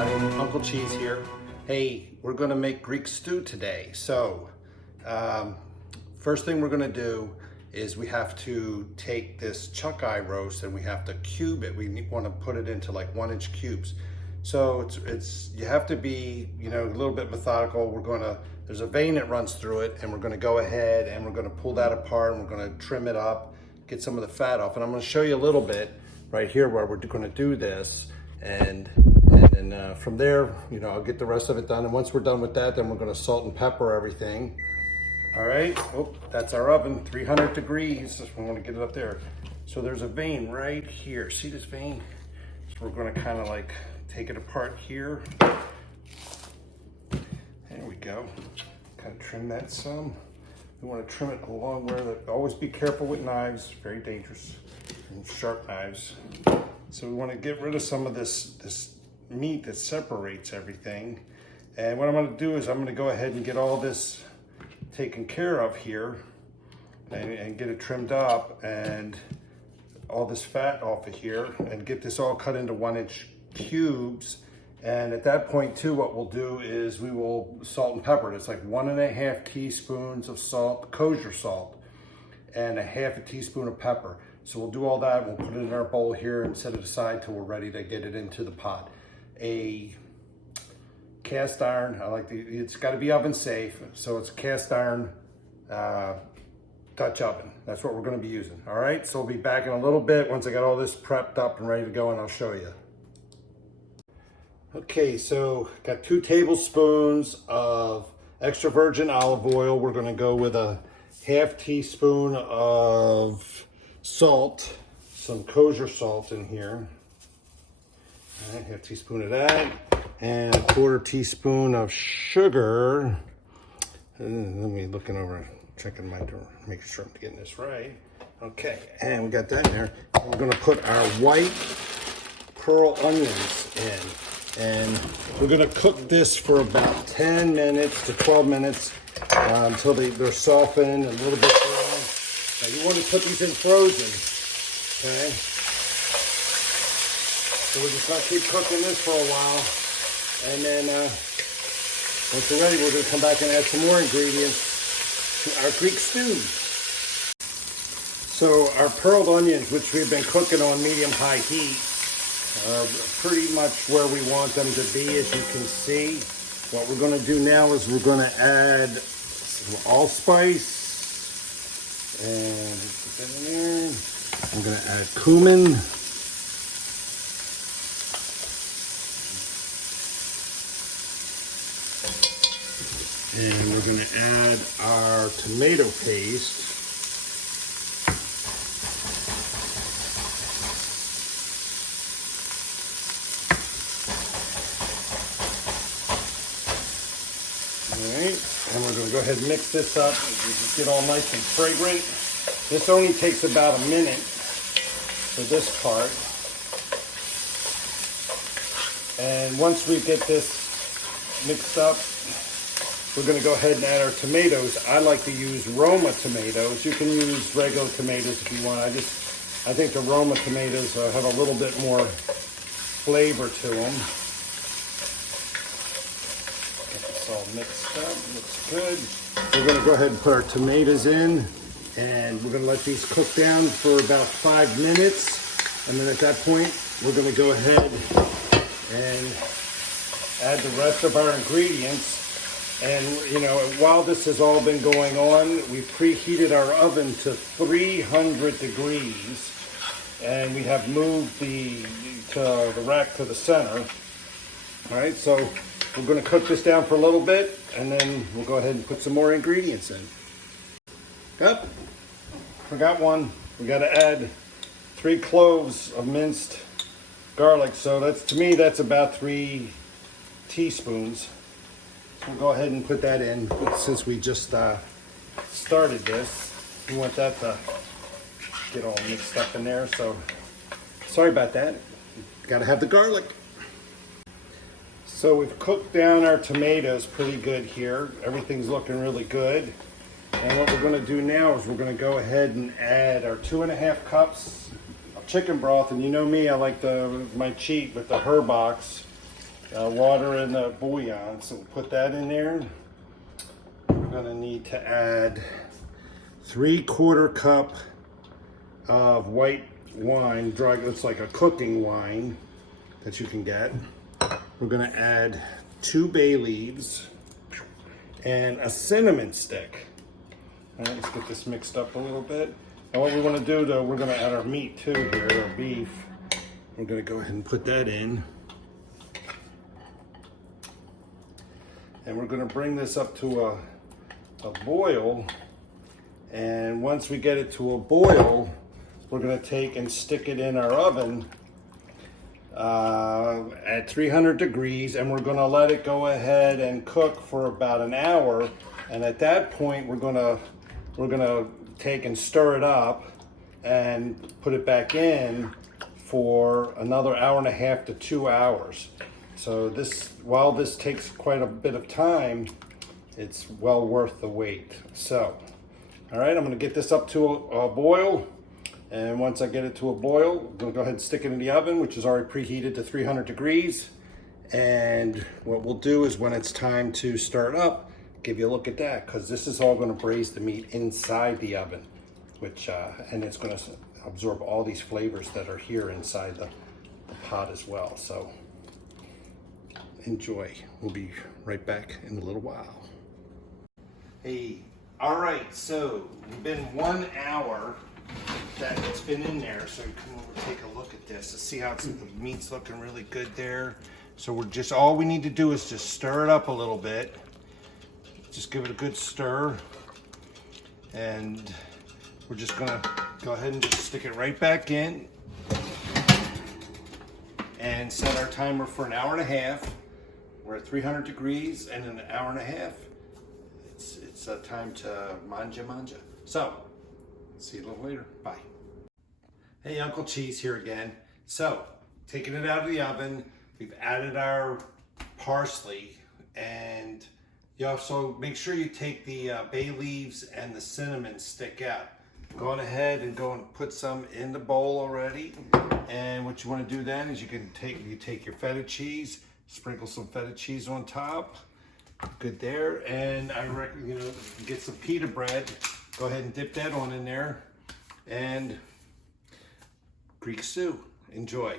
everybody, Uncle Cheese here. Hey, we're gonna make Greek stew today. So, first thing we're gonna do is we have to take this chuck eye roast and we have to cube it. We want to put it into like 1-inch cubes. So it's you have to be, a little bit methodical. There's a vein that runs through it, and we're gonna go ahead and we're gonna pull that apart and we're gonna trim it up, get some of the fat off. And I'm gonna show you a little bit right here where we're gonna do this. And then from there, I'll get the rest of it done. And once we're done with that, then we're gonna salt and pepper everything. All right, that's our oven, 300 degrees. We wanna get it up there. So there's a vein right here. See this vein? So we're gonna kind of like take it apart here. There we go. Kind of trim that some. We wanna trim it along where, always be careful with knives, very dangerous, and sharp knives. So we want to get rid of some of this meat that separates everything. And what I'm going to do is I'm going to go ahead and get all this taken care of here and get it trimmed up and all this fat off of here and get this all cut into 1-inch cubes. And at that point too, what we'll do is we will salt and pepper it. It's like 1.5 teaspoons of salt, kosher salt, and 1/2 teaspoon of pepper. So we'll do all that, we'll put it in our bowl here and set it aside till we're ready to get it into the pot. A cast iron, it's gotta be oven safe, so it's a cast iron Dutch oven. That's what we're gonna be using, all right? So we'll be back in a little bit once I got all this prepped up and ready to go, and I'll show you. Okay, so got 2 tablespoons of extra virgin olive oil. We're gonna go with a 1/2 teaspoon of salt, some kosher salt in here. All right, 1/2 teaspoon of that, and 1/4 teaspoon of sugar. And let me looking over, checking my door, making sure I'm getting this right. Okay, and we got that in there. We're gonna put our white pearl onions in, and we're gonna cook this for about 10 minutes to 12 minutes until they're softened a little bit. Now you want to put these in frozen, okay? So we're just gonna keep cooking this for a while. And then once we're ready, we're gonna come back and add some more ingredients to our Greek stew. So our pearled onions, which we've been cooking on medium-high heat, are pretty much where we want them to be, as you can see. What we're gonna do now is we're gonna add some allspice. And put that in there. I'm gonna add cumin. And we're gonna add our tomato paste. All right. And we're gonna go ahead and mix this up and just get all nice and fragrant. This only takes about a minute for this part. And once we get this mixed up, we're gonna go ahead and add our tomatoes. I like to use Roma tomatoes. You can use regular tomatoes if you want. I think the Roma tomatoes have a little bit more flavor to them. All mixed up, looks good. We're gonna go ahead and put our tomatoes in, and we're gonna let these cook down for about 5 minutes. And then at that point, we're gonna go ahead and add the rest of our ingredients. And while this has all been going on, we've preheated our oven to 300 degrees, and we have moved the rack to the center. All right, so we're going to cook this down for a little bit, and then we'll go ahead and put some more ingredients in. Yep, forgot one. We got to add 3 cloves of minced garlic. So to me, that's about 3 teaspoons. So we'll go ahead and put that in since we just started this. We want that to get all mixed up in there. So sorry about that. Got to have the garlic. So we've cooked down our tomatoes pretty good here. Everything's looking really good. And what we're gonna do now is we're gonna go ahead and add our 2.5 cups of chicken broth. And you know me, I like my cheat with the Herbox water in the bouillon. So we'll put that in there. We're gonna need to add 3/4 cup of white wine, dry, it's like a cooking wine that you can get. We're gonna add 2 bay leaves and a cinnamon stick. All right, let's get this mixed up a little bit. And what we want to do though, we're going to add our meat too here, our beef. We're going to go ahead and put that in. And we're going to bring this up to a boil. And once we get it to a boil, we're going to take and stick it in our oven at 300 degrees, and we're going to let it go ahead and cook for about an hour. And at that point, we're gonna take and stir it up and put it back in for another 1.5 to 2 hours. So while this takes quite a bit of time, it's well worth the wait. So, all right, I'm gonna get this up to a boil. And once I get it to a boil, I'm gonna go ahead and stick it in the oven, which is already preheated to 300 degrees. And what we'll do is when it's time to start up, give you a look at that, because this is all gonna braise the meat inside the oven, which, and it's gonna absorb all these flavors that are here inside the pot as well. So enjoy. We'll be right back in a little while. Hey, all right, so it's been 1 hour that it's been in there, so come over and take a look at this to see how the meat's looking really good there. So all we need to do is just stir it up a little bit. Just give it a good stir, and we're just gonna go ahead and just stick it right back in and set our timer for an 1.5 hours. We're at 300 degrees, and in an 1.5 hours, it's time to manja. So, see you a little later. Bye. Hey, Uncle Cheese here again. So, taking it out of the oven, we've added our parsley, and you also make sure you take the bay leaves and the cinnamon stick out. Go on ahead and go and put some in the bowl already. And what you want to do then is you take your feta cheese, sprinkle some feta cheese on top. Good there. And I recommend get some pita bread. Go ahead and dip that on in there. And Greek stew. Enjoy.